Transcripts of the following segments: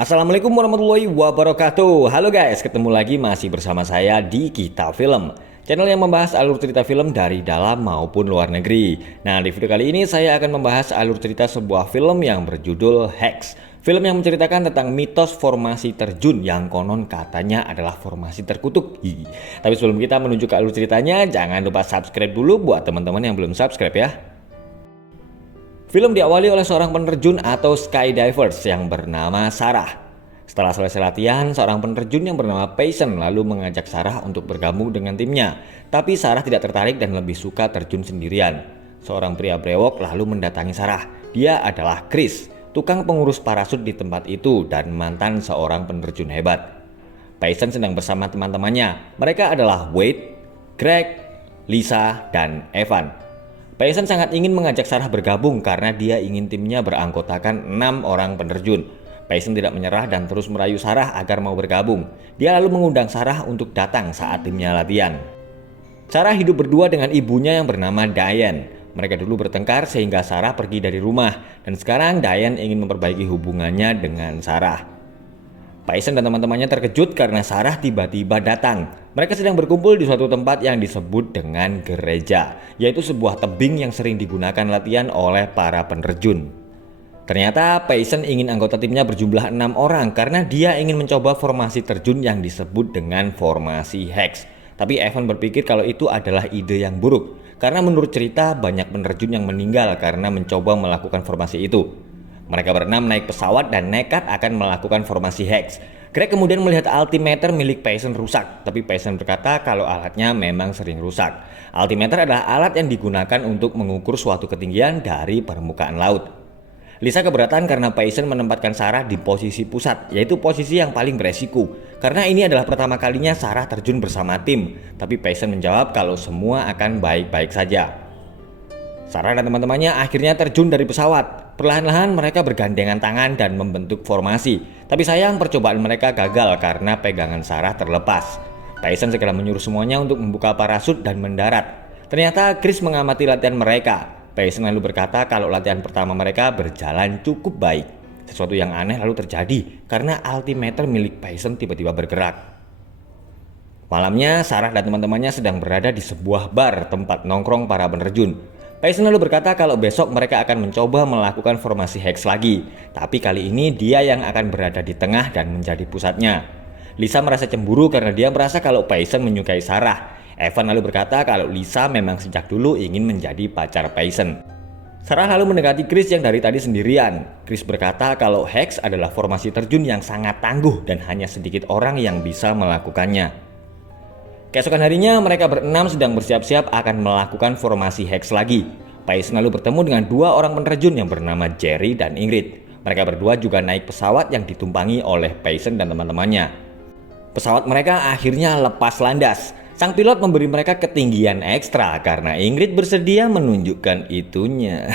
Assalamualaikum warahmatullahi wabarakatuh. Halo guys, ketemu lagi masih bersama saya di Kita Film, channel yang membahas alur cerita film dari dalam maupun luar negeri. Nah, di video kali ini saya akan membahas alur cerita sebuah film yang berjudul Hex. Film yang menceritakan tentang mitos formasi terjun yang konon katanya adalah formasi terkutuk. Tapi sebelum kita menuju ke alur ceritanya, jangan lupa subscribe dulu buat teman-teman yang belum subscribe ya. Film diawali oleh seorang penerjun atau skydivers yang bernama Sarah. Setelah selesai latihan, seorang penerjun yang bernama Payson lalu mengajak Sarah untuk bergabung dengan timnya. Tapi Sarah tidak tertarik dan lebih suka terjun sendirian. Seorang pria brewok lalu mendatangi Sarah. Dia adalah Chris, tukang pengurus parasut di tempat itu dan mantan seorang penerjun hebat. Payson sedang bersama teman-temannya. Mereka adalah Wade, Greg, Lisa, dan Evan. Payson sangat ingin mengajak Sarah bergabung karena dia ingin timnya beranggotakan 6 orang penerjun. Payson tidak menyerah dan terus merayu Sarah agar mau bergabung. Dia lalu mengundang Sarah untuk datang saat timnya latihan. Sarah hidup berdua dengan ibunya yang bernama Diane. Mereka dulu bertengkar sehingga Sarah pergi dari rumah, dan sekarang Diane ingin memperbaiki hubungannya dengan Sarah. Payson dan teman-temannya terkejut karena Sarah tiba-tiba datang. Mereka sedang berkumpul di suatu tempat yang disebut dengan gereja, yaitu sebuah tebing yang sering digunakan latihan oleh para penerjun. Ternyata Payson ingin anggota timnya berjumlah 6 orang karena dia ingin mencoba formasi terjun yang disebut dengan formasi Hex. Tapi Evan berpikir kalau itu adalah ide yang buruk, karena menurut cerita banyak penerjun yang meninggal karena mencoba melakukan formasi itu. Mereka berenam naik pesawat dan nekat akan melakukan formasi Hex. Greg kemudian melihat altimeter milik Payson rusak, tapi Payson berkata kalau alatnya memang sering rusak. Altimeter adalah alat yang digunakan untuk mengukur suatu ketinggian dari permukaan laut. Lisa keberatan karena Payson menempatkan Sarah di posisi pusat, yaitu posisi yang paling beresiko. Karena ini adalah pertama kalinya Sarah terjun bersama tim, tapi Payson menjawab kalau semua akan baik-baik saja. Sarah dan teman-temannya akhirnya terjun dari pesawat. Perlahan-lahan mereka bergandengan tangan dan membentuk formasi. Tapi sayang percobaan mereka gagal karena pegangan Sarah terlepas. Payson segera menyuruh semuanya untuk membuka parasut dan mendarat. Ternyata Chris mengamati latihan mereka. Payson lalu berkata kalau latihan pertama mereka berjalan cukup baik. Sesuatu yang aneh lalu terjadi karena altimeter milik Payson tiba-tiba bergerak. Malamnya Sarah dan teman-temannya sedang berada di sebuah bar tempat nongkrong para penerjun. Payson lalu berkata kalau besok mereka akan mencoba melakukan formasi Hex lagi. Tapi kali ini dia yang akan berada di tengah dan menjadi pusatnya. Lisa merasa cemburu karena dia merasa kalau Payson menyukai Sarah. Evan lalu berkata kalau Lisa memang sejak dulu ingin menjadi pacar Payson. Sarah lalu mendekati Chris yang dari tadi sendirian. Chris berkata kalau Hex adalah formasi terjun yang sangat tangguh dan hanya sedikit orang yang bisa melakukannya. Keesokan harinya mereka berenam sedang bersiap-siap akan melakukan formasi Hex lagi. Payson lalu bertemu dengan 2 orang penerjun yang bernama Jerry dan Ingrid. Mereka berdua juga naik pesawat yang ditumpangi oleh Payson dan teman-temannya. Pesawat mereka akhirnya lepas landas. Sang pilot memberi mereka ketinggian ekstra karena Ingrid bersedia menunjukkan itunya.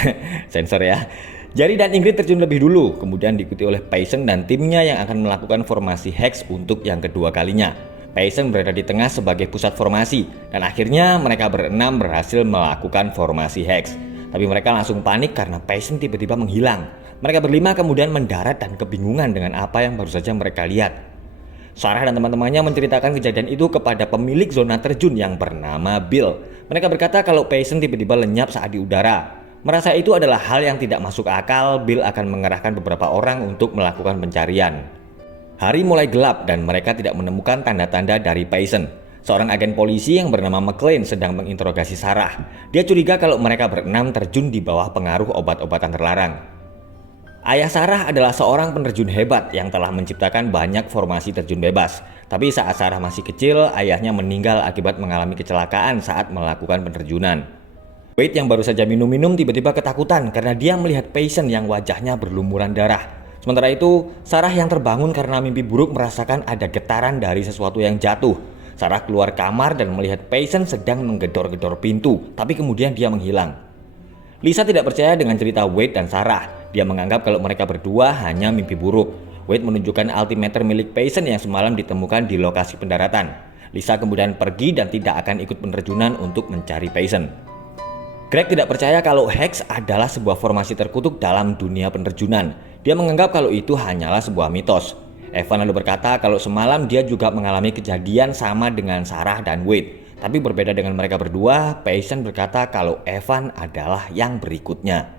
Sensor ya. Jerry dan Ingrid terjun lebih dulu, kemudian diikuti oleh Payson dan timnya yang akan melakukan formasi Hex untuk yang kedua kalinya. Payson berada di tengah sebagai pusat formasi, dan akhirnya mereka berenam berhasil melakukan formasi Hex. Tapi mereka langsung panik karena Payson tiba-tiba menghilang. Mereka berlima kemudian mendarat dan kebingungan dengan apa yang baru saja mereka lihat. Sarah dan teman-temannya menceritakan kejadian itu kepada pemilik zona terjun yang bernama Bill. Mereka berkata kalau Payson tiba-tiba lenyap saat di udara. Merasa itu adalah hal yang tidak masuk akal, Bill akan mengerahkan beberapa orang untuk melakukan pencarian. Hari mulai gelap dan mereka tidak menemukan tanda-tanda dari Payson. Seorang agen polisi yang bernama McLean sedang menginterogasi Sarah. Dia curiga kalau mereka berenam terjun di bawah pengaruh obat-obatan terlarang. Ayah Sarah adalah seorang penerjun hebat yang telah menciptakan banyak formasi terjun bebas. Tapi saat Sarah masih kecil, ayahnya meninggal akibat mengalami kecelakaan saat melakukan penerjunan. Wade yang baru saja minum-minum tiba-tiba ketakutan karena dia melihat Payson yang wajahnya berlumuran darah. Sementara itu, Sarah yang terbangun karena mimpi buruk merasakan ada getaran dari sesuatu yang jatuh. Sarah keluar kamar dan melihat Payson sedang menggedor-gedor pintu, tapi kemudian dia menghilang. Lisa tidak percaya dengan cerita Wade dan Sarah. Dia menganggap kalau mereka berdua hanya mimpi buruk. Wade menunjukkan altimeter milik Payson yang semalam ditemukan di lokasi pendaratan. Lisa kemudian pergi dan tidak akan ikut penerjunan untuk mencari Payson. Greg tidak percaya kalau Hex adalah sebuah formasi terkutuk dalam dunia penerjunan. Dia menganggap kalau itu hanyalah sebuah mitos. Evan lalu berkata kalau semalam dia juga mengalami kejadian sama dengan Sarah dan Wade. Tapi berbeda dengan mereka berdua, Payson berkata kalau Evan adalah yang berikutnya.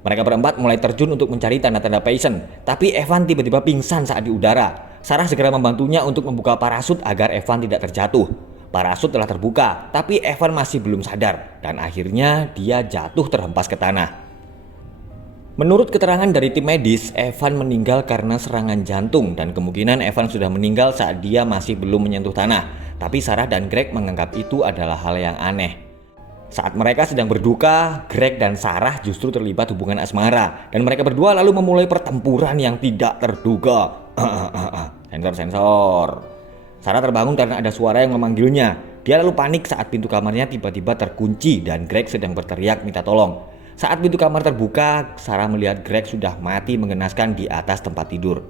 Mereka berempat mulai terjun untuk mencari tanda-tanda Payson, tapi Evan tiba-tiba pingsan saat di udara. Sarah segera membantunya untuk membuka parasut agar Evan tidak terjatuh. Parasut telah terbuka, tapi Evan masih belum sadar dan akhirnya dia jatuh terhempas ke tanah. Menurut keterangan dari tim medis, Evan meninggal karena serangan jantung dan kemungkinan Evan sudah meninggal saat dia masih belum menyentuh tanah. Tapi Sarah dan Greg menganggap itu adalah hal yang aneh. Saat mereka sedang berduka, Greg dan Sarah justru terlibat hubungan asmara dan mereka berdua lalu memulai pertempuran yang tidak terduga. Sensor. Sarah terbangun karena ada suara yang memanggilnya. Dia lalu panik saat pintu kamarnya tiba-tiba terkunci dan Greg sedang berteriak minta tolong. Saat pintu kamar terbuka, Sarah melihat Greg sudah mati mengenaskan di atas tempat tidur.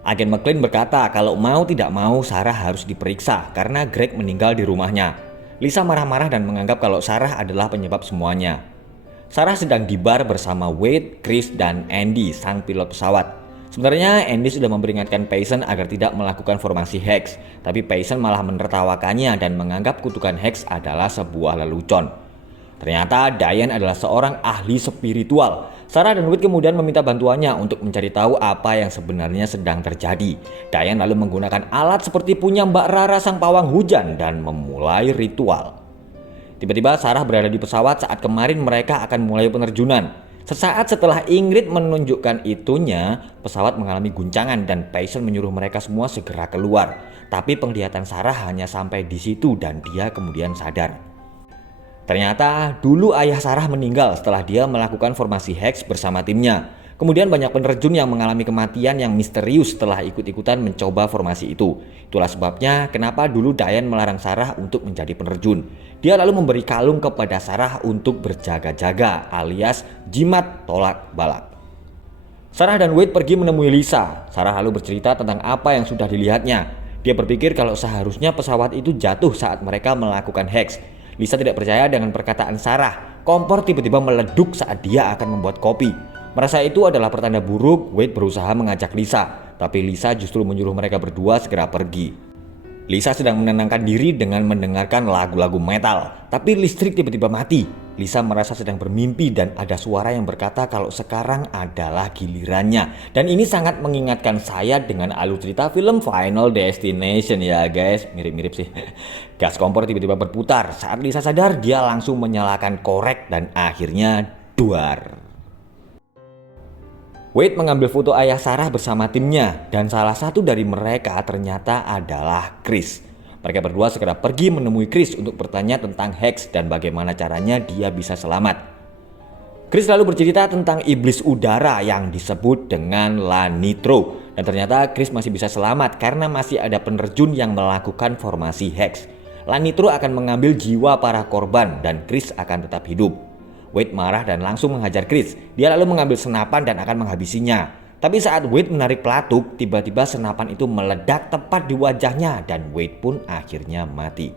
Agen McClane berkata kalau mau tidak mau Sarah harus diperiksa karena Greg meninggal di rumahnya. Lisa marah-marah dan menganggap kalau Sarah adalah penyebab semuanya. Sarah sedang di bar bersama Wade, Chris, dan Andy, sang pilot pesawat. Sebenarnya Andy sudah memperingatkan Payson agar tidak melakukan formasi Hex, tapi Payson malah menertawakannya dan menganggap kutukan Hex adalah sebuah lelucon. Ternyata Diane adalah seorang ahli spiritual. Sarah dan Wade kemudian meminta bantuannya untuk mencari tahu apa yang sebenarnya sedang terjadi. Diane lalu menggunakan alat seperti punya Mbak Rara sang pawang hujan dan memulai ritual. Tiba-tiba Sarah berada di pesawat saat kemarin mereka akan mulai penerjunan. Sesaat setelah Ingrid menunjukkan itunya, pesawat mengalami guncangan dan Payson menyuruh mereka semua segera keluar. Tapi penglihatan Sarah hanya sampai di situ dan dia kemudian sadar. Ternyata dulu ayah Sarah meninggal setelah dia melakukan formasi Hex bersama timnya. Kemudian banyak penerjun yang mengalami kematian yang misterius setelah ikut-ikutan mencoba formasi itu. Itulah sebabnya kenapa dulu Diane melarang Sarah untuk menjadi penerjun. Dia lalu memberi kalung kepada Sarah untuk berjaga-jaga alias jimat tolak balak. Sarah dan Wade pergi menemui Lisa. Sarah lalu bercerita tentang apa yang sudah dilihatnya. Dia berpikir kalau seharusnya pesawat itu jatuh saat mereka melakukan Hex. Lisa tidak percaya dengan perkataan Sarah. Kompor tiba-tiba meleduk saat dia akan membuat kopi. Merasa itu adalah pertanda buruk, Wade berusaha mengajak Lisa. Tapi Lisa justru menyuruh mereka berdua segera pergi. Lisa sedang menenangkan diri dengan mendengarkan lagu-lagu metal. Tapi listrik tiba-tiba mati. Lisa merasa sedang bermimpi dan ada suara yang berkata kalau sekarang adalah gilirannya. Dan ini sangat mengingatkan saya dengan alur cerita film Final Destination ya guys. Mirip-mirip sih. Gas kompor tiba-tiba berputar. Saat Lisa sadar dia langsung menyalakan korek dan akhirnya duar. Wade mengambil foto ayah Sarah bersama timnya dan salah satu dari mereka ternyata adalah Chris. Mereka berdua segera pergi menemui Chris untuk bertanya tentang Hex dan bagaimana caranya dia bisa selamat. Chris lalu bercerita tentang iblis udara yang disebut dengan La Nitro. Dan ternyata Chris masih bisa selamat karena masih ada penerjun yang melakukan formasi Hex. La Nitro akan mengambil jiwa para korban dan Chris akan tetap hidup. Wade marah dan langsung menghajar Chris. Dia lalu mengambil senapan dan akan menghabisinya. Tapi saat Wade menarik pelatuk, tiba-tiba senapan itu meledak tepat di wajahnya dan Wade pun akhirnya mati.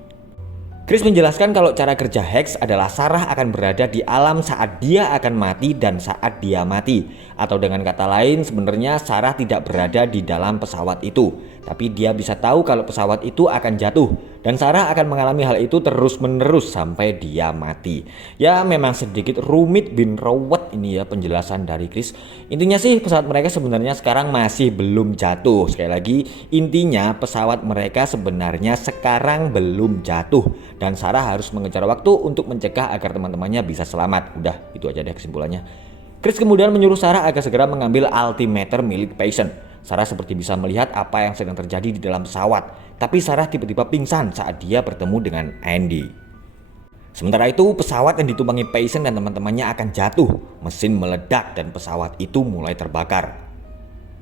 Chris menjelaskan kalau cara kerja Hex adalah Sarah akan berada di alam saat dia akan mati dan saat dia mati. Atau dengan kata lain sebenarnya Sarah tidak berada di dalam pesawat itu. Tapi dia bisa tahu kalau pesawat itu akan jatuh. Dan Sarah akan mengalami hal itu terus-menerus sampai dia mati. Ya memang sedikit rumit bin rawat ini ya penjelasan dari Chris. Intinya sih pesawat mereka sebenarnya sekarang masih belum jatuh. Sekali lagi intinya pesawat mereka sebenarnya sekarang belum jatuh. Dan Sarah harus mengejar waktu untuk mencegah agar teman-temannya bisa selamat. Udah itu aja deh kesimpulannya. Chris kemudian menyuruh Sarah agar segera mengambil altimeter milik Payson. Sarah seperti bisa melihat apa yang sedang terjadi di dalam pesawat. Tapi Sarah tiba-tiba pingsan saat dia bertemu dengan Andy. Sementara itu pesawat yang ditumpangi Payson dan teman-temannya akan jatuh. Mesin meledak dan pesawat itu mulai terbakar.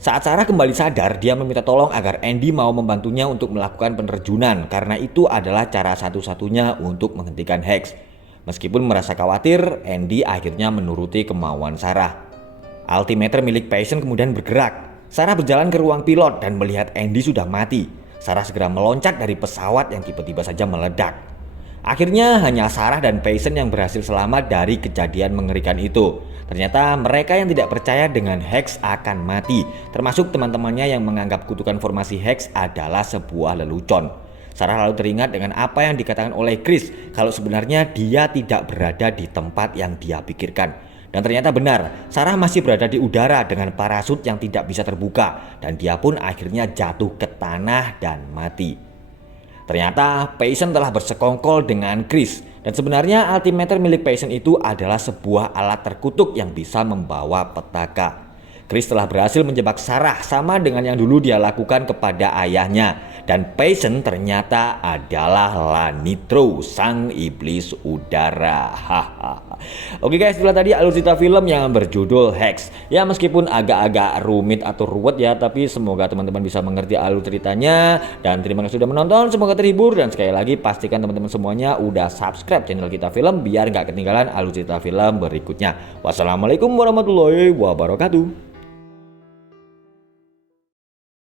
Saat Sarah kembali sadar, dia meminta tolong agar Andy mau membantunya untuk melakukan penerjunan. Karena itu adalah cara satu-satunya untuk menghentikan Hex. Meskipun merasa khawatir, Andy akhirnya menuruti kemauan Sarah. Altimeter milik Payson kemudian bergerak. Sarah berjalan ke ruang pilot dan melihat Andy sudah mati. Sarah segera meloncat dari pesawat yang tiba-tiba saja meledak. Akhirnya hanya Sarah dan Payson yang berhasil selamat dari kejadian mengerikan itu. Ternyata mereka yang tidak percaya dengan Hex akan mati, termasuk teman-temannya yang menganggap kutukan formasi Hex adalah sebuah lelucon. Sarah lalu teringat dengan apa yang dikatakan oleh Chris kalau sebenarnya dia tidak berada di tempat yang dia pikirkan. Dan ternyata benar, Sarah masih berada di udara dengan parasut yang tidak bisa terbuka dan dia pun akhirnya jatuh ke tanah dan mati. Ternyata Payson telah bersekongkol dengan Chris dan sebenarnya altimeter milik Payson itu adalah sebuah alat terkutuk yang bisa membawa petaka. Chris telah berhasil menjebak Sarah sama dengan yang dulu dia lakukan kepada ayahnya dan Payson ternyata adalah Lanitro, sang iblis udara. Oke guys, itulah tadi alur cerita film yang berjudul Hex. Ya meskipun agak-agak rumit atau ruwet ya, tapi semoga teman-teman bisa mengerti alur ceritanya. Dan terima kasih sudah menonton, semoga terhibur. Dan sekali lagi pastikan teman-teman semuanya udah subscribe channel Kita Film biar nggak ketinggalan alur cerita film berikutnya. Wassalamualaikum warahmatullahi wabarakatuh.